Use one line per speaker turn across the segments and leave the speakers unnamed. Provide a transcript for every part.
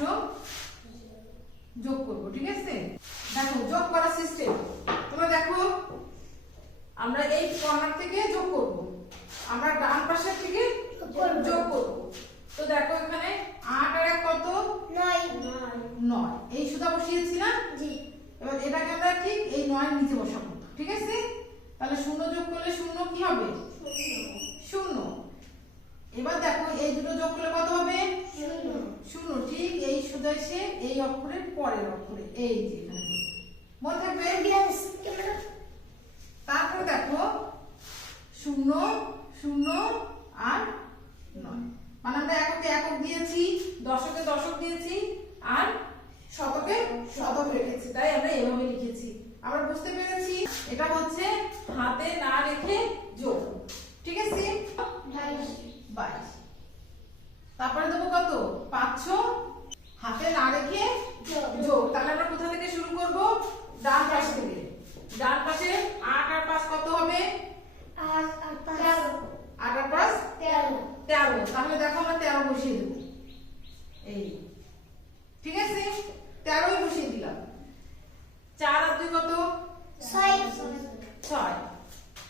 একশো যোগ করব ঠিক আছে? দেখো যোগ করার সিস্টেম তোমরা দেখো আমরা এই কর্নার থেকে যোগ করব। আমরা ডান পাশের থেকে
যোগ
করব। তো দেখো এখানে আট আর এক কত?
নয়।
নয়। এই সুতা বসিয়েছি না? এবার এটাকে আমরা ঠিক এই নয়ের নিচে বসাবো। ঠিক আছে? তাহলে শূন্য যোগ করলে শূন্য কি হবে? এসে এই অক্ষরের পরের অক্ষরে এই যে মনে থাকবে তারপরে দেখো শূন্য শূন্য আর নয়। মানে আমরা এককে একক দিয়েছি দশকে দশক দিয়েছি আর শতকে শতক রেখেছি। তাই আমরা এভাবে লিখেছি। আমরা বুঝতে পেরেছি এটা হচ্ছে হাতে না রেখে যোগ। ঠিক আছে? বাইশ। তারপরে দেবো কত? পাঁচশো হাতে না রেখে যোগ। তাহলে আমরা কোথা থেকে শুরু করব? ডান পাশ থেকে। ডান পাশে আট আর পাঁচ কত হবে?
আট আর
পাঁচ?
তেরো।
তেরো। তাহলে দেখো আমরা তেরো বসিয়ে দেবো। এই। ঠিক আছে? তেরোই বসিয়ে দিলাম। চার আর দুই কত?
ছয়।
ছয়।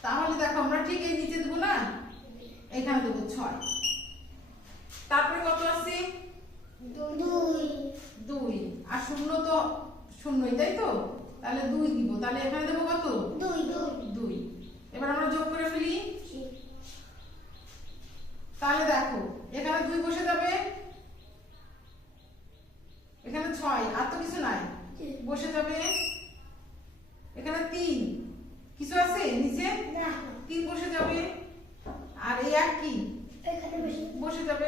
তাহলে দেখো আমরা ঠিক এই নিচে দেবো না? এখানে দেবো ছয় তারপরে কত আছে
দুই
দুই আর শূন্য তো শূন্যই তাই তো? তাহলে দুই দিব। তাহলে এখানে দেবো কত?
দুই
দুই। এবার আমরা যোগ করে ফেলি। তাহলে দেখো এখানে দুই বসে যাবে। এখানে ছয় আর তো কিছু নাই। বসে যাবে। এখানে তিন। কিছু আছে নিচে? তিন বসে যাবে। আর এই এক কি বসে যাবে।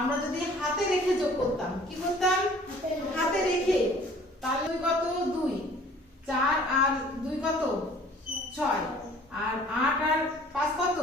আমরা যদি হাতে রেখে যোগ করতাম কি করতাম? দুই কত? দুই। চার আর দুই কত? ছয়। আর আট আর পাঁচ কত?